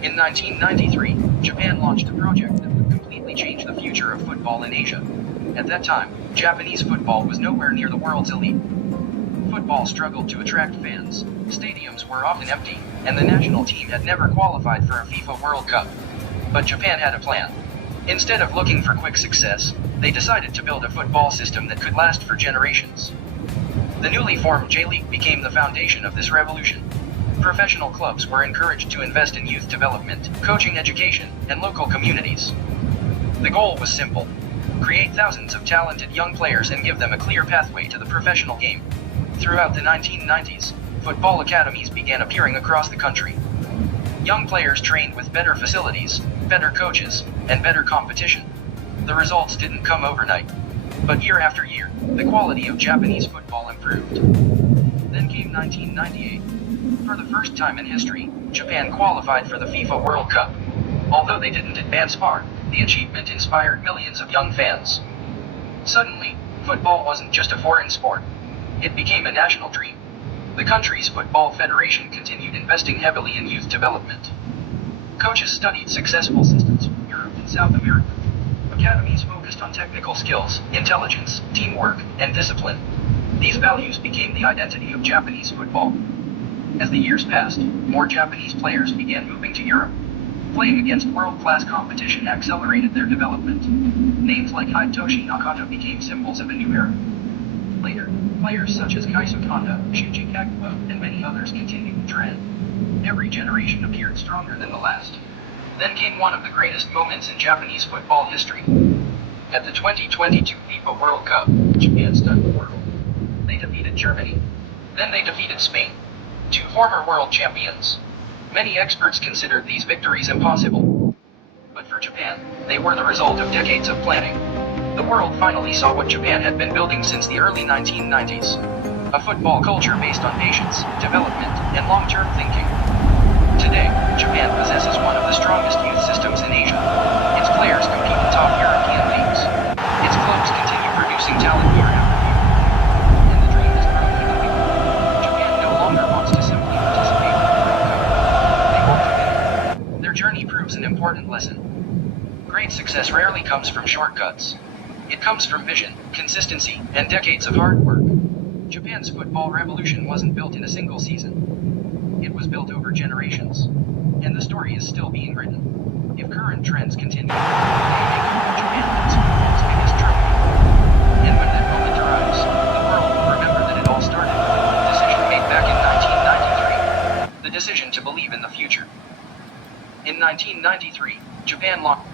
In 1993, Japan launched a project that would completely change the future of football in Asia. At that time, Japanese football was nowhere near the world's elite. Football struggled to attract fans, stadiums were often empty, and the national team had never qualified for a FIFA World Cup. But Japan had a plan. Instead of looking for quick success, they decided to build a football system that could last for generations. The newly formed J-League became the foundation of this revolution. Professional clubs were encouraged to invest in youth development, coaching education, and local communities. The goal was simple: create thousands of talented young players and give them a clear pathway to the professional game. Throughout the 1990s, football academies began appearing across the country. Young players trained with better facilities, better coaches, and better competition. The results didn't come overnight. But year after year, the quality of Japanese football improved. Then came 1998. For the first time in history, Japan qualified for the FIFA World Cup. Although they didn't advance far, the achievement inspired millions of young fans. Suddenly, football wasn't just a foreign sport. It became a national dream. The country's football federation continued investing heavily in youth development. Coaches studied successful systems from Europe and South America. Academies focused on technical skills, intelligence, teamwork, and discipline. These values became the identity of Japanese football. As the years passed, more Japanese players began moving to Europe. Playing against world-class competition accelerated their development. Names like Hidetoshi Nakata became symbols of a new era. Later, players such as Kaiso Kanda, Shinji Kagawa, and many others continued the trend. Every generation appeared stronger than the last. Then came one of the greatest moments in Japanese football history. At the 2022 FIFA World Cup, Japan stunned the world. They defeated Germany. Then they defeated Spain, two former world champions. Many experts considered these victories impossible. But for Japan, they were the result of decades of planning. The world finally saw what Japan had been building since the early 1990s. A football culture based on patience, development, and long-term thinking. Today, Japan possesses one of the strongest youth systems in Asia. Its players compete in top European leagues. Its clubs continue producing talent year after year. And the dream has grown even bigger. Japan no longer wants to simply participate in the World Cup. They want to win. Their journey proves an important lesson. Great success rarely comes from shortcuts. It comes from vision, consistency, and decades of hard work. Japan's football revolution wasn't built in a single season. It was built over generations. And the story is still being written. If current trends continue, they may become Japan wins football's biggest trophy. And when that moment arrives, the world will remember that it all started with a decision made back in 1993. The decision to believe in the future. In 1993, Japan launched